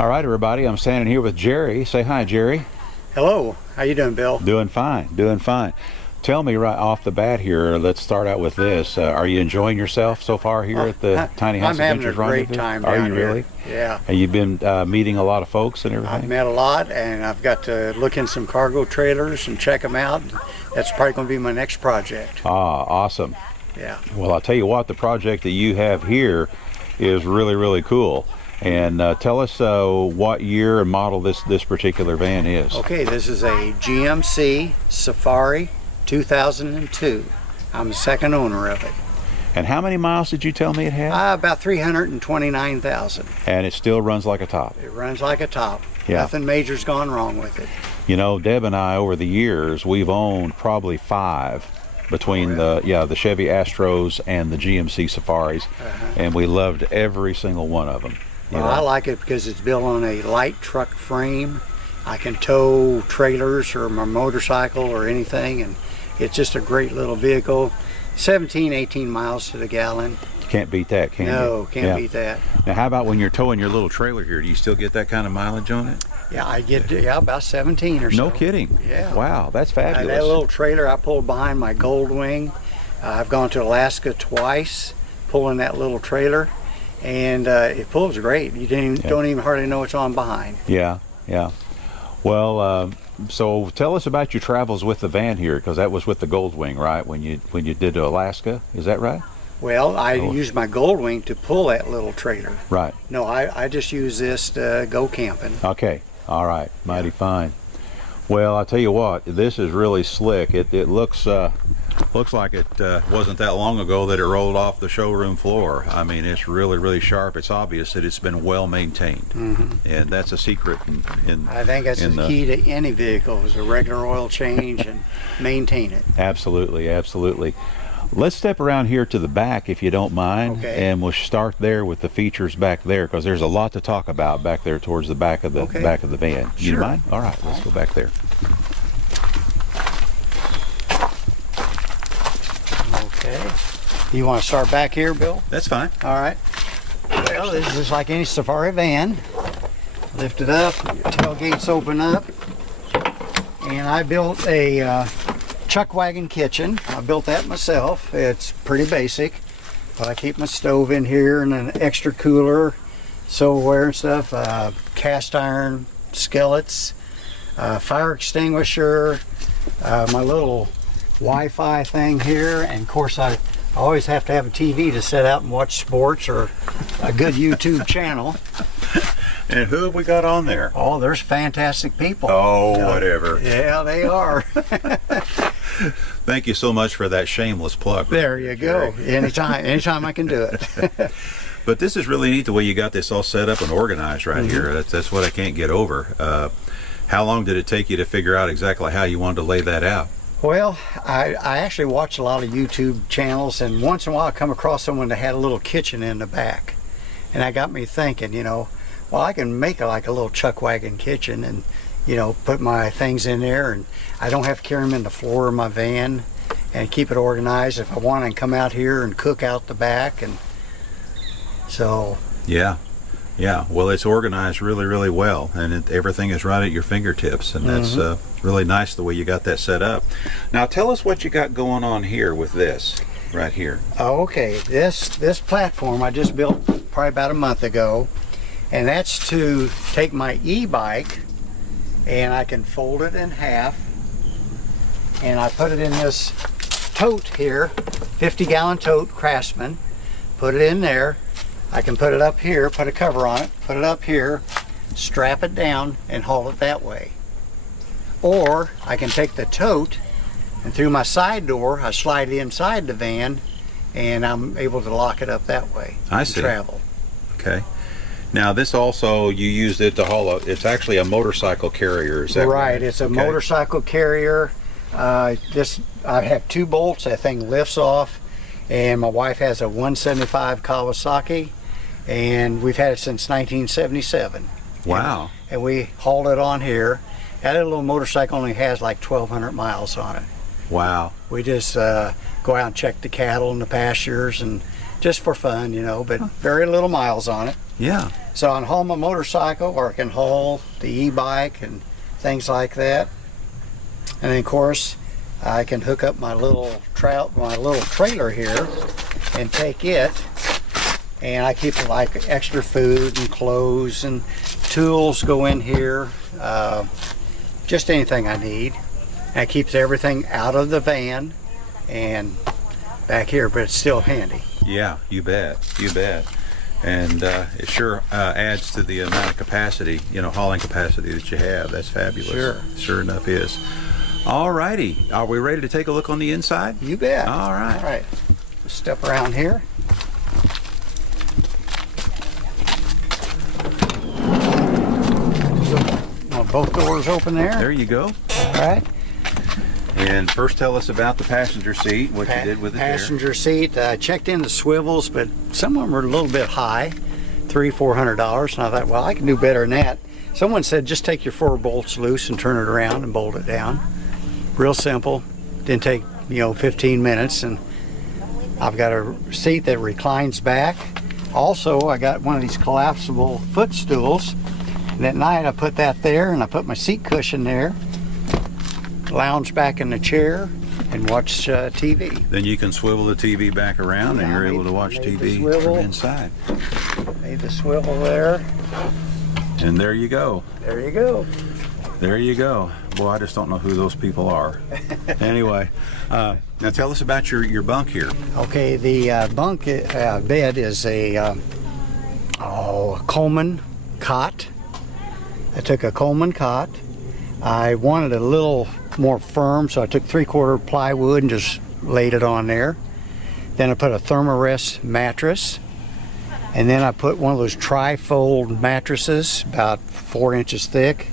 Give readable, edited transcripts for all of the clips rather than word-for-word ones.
All right, everybody, I'm standing here with Jerry. Say hi, Jerry. Hello. How you doing, Bill? Doing fine, doing fine. Tell me right off the bat here, let's start out with this. Are you enjoying yourself so far here at the Tiny House Adventures Rendezvous? I'm having a great time down Are you really? Here. Yeah. And you've been meeting a lot of folks and everything? I've met a lot, and I've got to look in some cargo trailers and check them out. That's probably going to be my next project. Ah, awesome. Yeah. Well, I'll tell you what, the project that you have here is really, really cool. And tell us what year and model this particular van is. Okay, this is a GMC Safari 2002. I'm the second owner of it. And how many miles did you tell me it had? About 329,000. And it still runs like a top. It runs like a top. Yeah. Nothing major's gone wrong with it. You know, Deb and I, over the years, we've owned probably 5 between the Chevy Astros and the GMC Safaris, and we loved every single one of them. Well, I like it because it's built on a light truck frame. I can tow trailers or my motorcycle or anything, and it's just a great little vehicle. 17, 18 miles to the gallon. Can't beat that, can you? No, can't beat that. Now, how about when you're towing your little trailer here? Do you still get that kind of mileage on it? Yeah, I get about 17 or so. No kidding. Yeah. Wow, that's fabulous. That little trailer I pulled behind my Goldwing. I've gone to Alaska twice pulling that little trailer, and it pulls great. You don't even hardly know what's on behind. Yeah, yeah. Well, so tell us about your travels with the van here, because that was with the Goldwing, right? When you did to Alaska, is that right? Well, I used my Goldwing to pull that little trailer. Right. No, I just use this to go camping. Okay. All right. Mighty fine. Well, I'll tell you what, this is really slick. It looks like it wasn't that long ago that it rolled off the showroom floor. I mean, it's really, really sharp. It's obvious that it's been well maintained, and that's a secret. I think that's the key to any vehicle, is a regular oil change and maintain it. Absolutely, absolutely. Let's step around here to the back, if you don't mind, and we'll start there with the features back there, because there's a lot to talk about back there towards the back of the van. Sure. You mind? All right, let's go back there. Okay. You want to start back here, Bill? That's fine. All right. Well, this is just like any Safari van. Lift it up, your tailgates open up, and I built a chuck wagon kitchen. I built that myself. It's pretty basic, but I keep my stove in here and an extra cooler, silverware and stuff, cast iron skillets, fire extinguisher, my little Wi-Fi thing here, and of course I always have to have a TV to set out and watch sports or a good YouTube channel. And who have we got on there? Oh, there's fantastic people. Oh, whatever. Yeah, they are. Thank you so much for that shameless plug. There you go. Anytime I can do it. But this is really neat the way you got this all set up and organized right here. That's what I can't get over. How long did it take you to figure out exactly how you wanted to lay that out? Well, I actually watch a lot of YouTube channels, and once in a while I come across someone that had a little kitchen in the back. And that got me thinking, well, I can make like a little chuck wagon kitchen and, put my things in there, and I don't have to carry them in the floor of my van, and keep it organized. If I want, I can come out here and cook out the back, and so. Yeah. Well, it's organized really, really well, and everything is right at your fingertips, and that's really nice the way you got that set up. Now, tell us what you got going on here with this right here. Okay, this platform I just built probably about a month ago, and that's to take my e-bike, and I can fold it in half, and I put it in this tote here, 50-gallon tote, Craftsman. Put it in there. I can put it up here, put a cover on it, put it up here, strap it down, and haul it that way. Or I can take the tote, and through my side door, I slide it inside the van, and I'm able to lock it up that way. I see. Travel. Okay. Now this also, you used it to haul it's actually a motorcycle carrier, is that right? Right, it's a motorcycle carrier. I have 2 bolts, that thing lifts off, and my wife has a 175 Kawasaki, and we've had it since 1977. Wow. And we hauled it on here. That little motorcycle only has like 1,200 miles on it. Wow. We just go out and check the cattle in the pastures and just for fun, you know, but very little miles on it. Yeah. So I can haul my motorcycle, or I can haul the e-bike and things like that. And then of course, I can hook up my little trailer here and take it, and I keep like extra food and clothes and tools go in here, just anything I need. And it keeps everything out of the van and back here, but it's still handy. Yeah, you bet. You bet. And it sure adds to the amount of capacity, you know, hauling capacity that you have. That's fabulous. Sure. Sure enough is. All righty. Are we ready to take a look on the inside? You bet. All right. All right. Let's step around here. Both doors open there. There you go. All right. And first tell us about the passenger seat, what you did with it passenger seat. I checked in the swivels, but some of them are a little bit high, $300-400. And I thought, well, I can do better than that. Someone said just take your 4 bolts loose and turn it around and bolt it down. Real simple. Didn't take, 15 minutes. And I've got a seat that reclines back. Also, I got one of these collapsible footstools. And at night I put that there, and I put my seat cushion there. Lounge back in the chair and watch TV. Then you can swivel the TV back around, and you're able to watch TV from inside. Made the swivel there. And there you go. There you go. There you go. Boy, I just don't know who those people are. Anyway, now tell us about your bunk here. Okay, the bunk bed is a Coleman cot. I took a Coleman cot. I wanted a little more firm, so I took 3/4 plywood and just laid it on there. Then I put a Thermarest mattress, and then I put one of those tri-fold mattresses about 4 inches thick,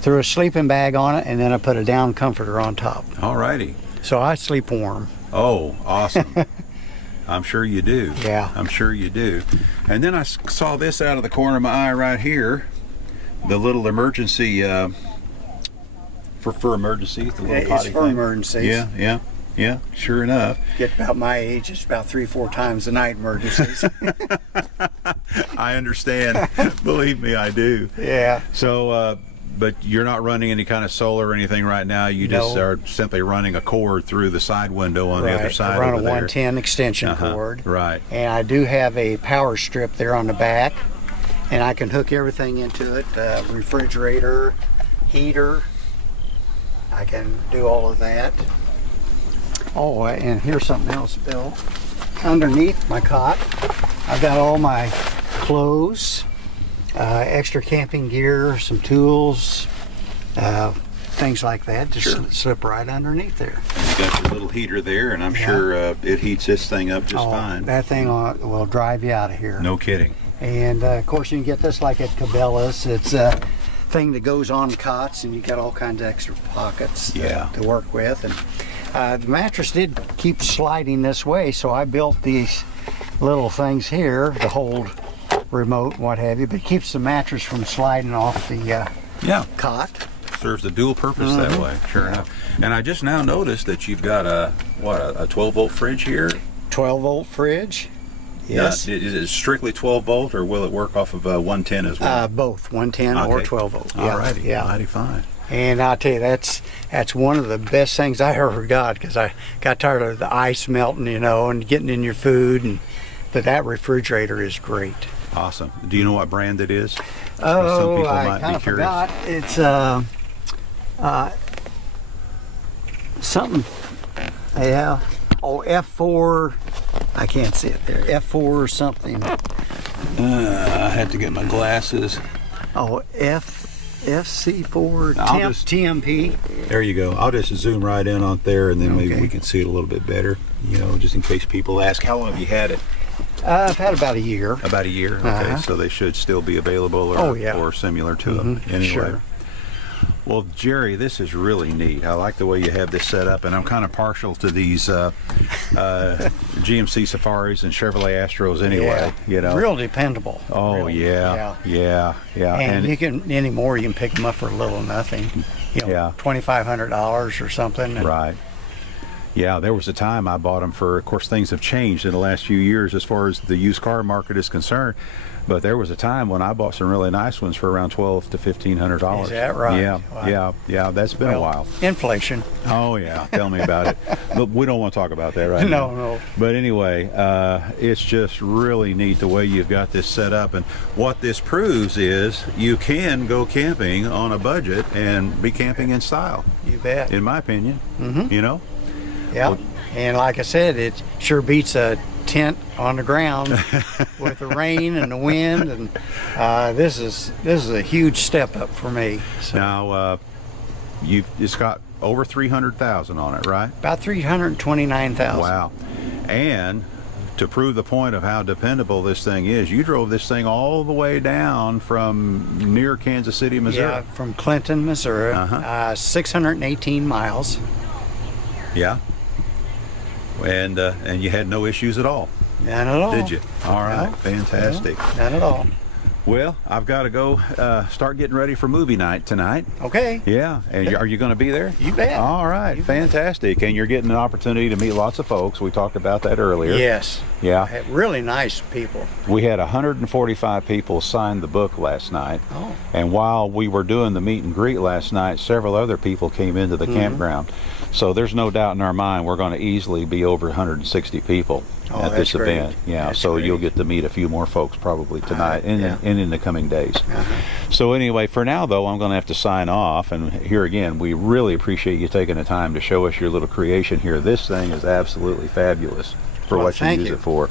threw a sleeping bag on it, and then I put a down comforter on top. All righty. So I sleep warm. Oh, awesome. I'm sure you do. Yeah. I'm sure you do. And then I saw this out of the corner of my eye right here. The little emergency, for emergencies, the little potty it's for thing. emergencies. Yeah, sure enough. Get about my age, it's about 3-4 times a night emergencies. I understand. Believe me, I do. Yeah. So, but you're not running any kind of solar or anything right now. You just are simply running a cord through the side window on the other side. I run over a there. 110 extension cord. Right. And I do have a power strip there on the back, and I can hook everything into it. Refrigerator, heater. I can do all of that. Oh, and here's something else, Bill. Underneath my cot, I've got all my clothes, extra camping gear, some tools, things like that. Just slip right underneath there. You got your little heater there, and I'm sure it heats this thing up just fine. That thing will drive you out of here. No kidding. And of course, you can get this like at Cabela's. It's a thing that goes on cots, and you got all kinds of extra pockets to work with. And the mattress did keep sliding this way, so I built these little things here to hold remote and what have you, but it keeps the mattress from sliding off the cot. Serves a dual purpose that way, sure enough. And I just now noticed that you've got a 12-volt fridge here? 12-volt fridge. Yes. Is it strictly 12 volt, or will it work off of 110 as well? Both 110 or 12 volt. All righty. Mighty fine. And I'll tell you, that's one of the best things I ever got, because I got tired of the ice melting, and getting in your food. But that refrigerator is great. Awesome. Do you know what brand it is? Oh, some people I might kind be of curious. forgot. It's something. Yeah. Oh, F4. I can't see it there. F4 or something. I had to get my glasses. Oh, FC4 TMP. There you go. I'll just zoom right in on there, and then maybe we can see it a little bit better. Just in case people ask, how long have you had it? I've had about a year. About a year. Okay, so they should still be available, or similar to them. Anyway. Sure. Well, Jerry, this is really neat. I like the way you have this set up, and I'm kind of partial to these GMC Safaris and Chevrolet Astros anyway. Real dependable. Oh, really. Yeah. And you can anymore. You can pick them up for little or nothing. $2,500 or something. Right. Yeah, there was a time I bought them for, of course, things have changed in the last few years as far as the used car market is concerned. But there was a time when I bought some really nice ones for around $1,200 to $1,500. Is that right? Yeah, Wow. yeah. That's been a while. Inflation. Oh yeah, tell me about it. But we don't want to talk about that right now. No. But anyway, it's just really neat the way you've got this set up, and what this proves is you can go camping on a budget and be camping in style. You bet. In my opinion, you know. Yeah. And like I said, it sure beats a tent on the ground with the rain and the wind, and this is a huge step up for me. So Now, it's got over 300,000 on it, right? about 329,000. Wow. And to prove the point of how dependable this thing is, you drove this thing all the way down from near Kansas City, Missouri. Yeah, from Clinton, Missouri, 618 miles. Yeah. And you had no issues at all, None at all. did you? All right, No. fantastic. No, none at all. Well, I've got to go start getting ready for movie night tonight. Okay. Yeah, and are you going to be there? You bet. All right, You bet. fantastic. And you're getting an opportunity to meet lots of folks. We talked about that earlier. Yes. Yeah. Had really nice people. We had 145 people sign the book last night. Oh. And while we were doing the meet and greet last night, several other people came into the campground. So there's no doubt in our mind we're going to easily be over 160 people at that's this great. event. Yeah, That's so great. you'll get to meet a few more folks probably tonight and yeah. in the coming days. So anyway, for now though, I'm going to have to sign off. And here again, we really appreciate you taking the time to show us your little creation here. This thing is absolutely fabulous for Well, what you thank use you. it for.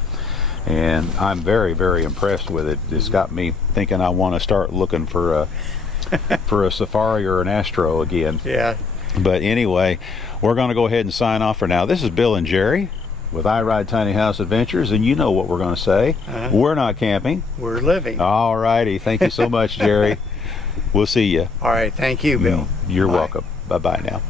And I'm very, very impressed with it. It's got me thinking I want to start looking for a Safari or an Astro again. Yeah. But anyway, we're going to go ahead and sign off for now. This is Bill and Jerry with I Ride Tiny House Adventures, and you know what we're going to say. We're not camping. We're living. All righty. Thank you so much, Jerry. We'll see you. All right. Thank you, Bill. You're Bye. welcome. Bye-bye now.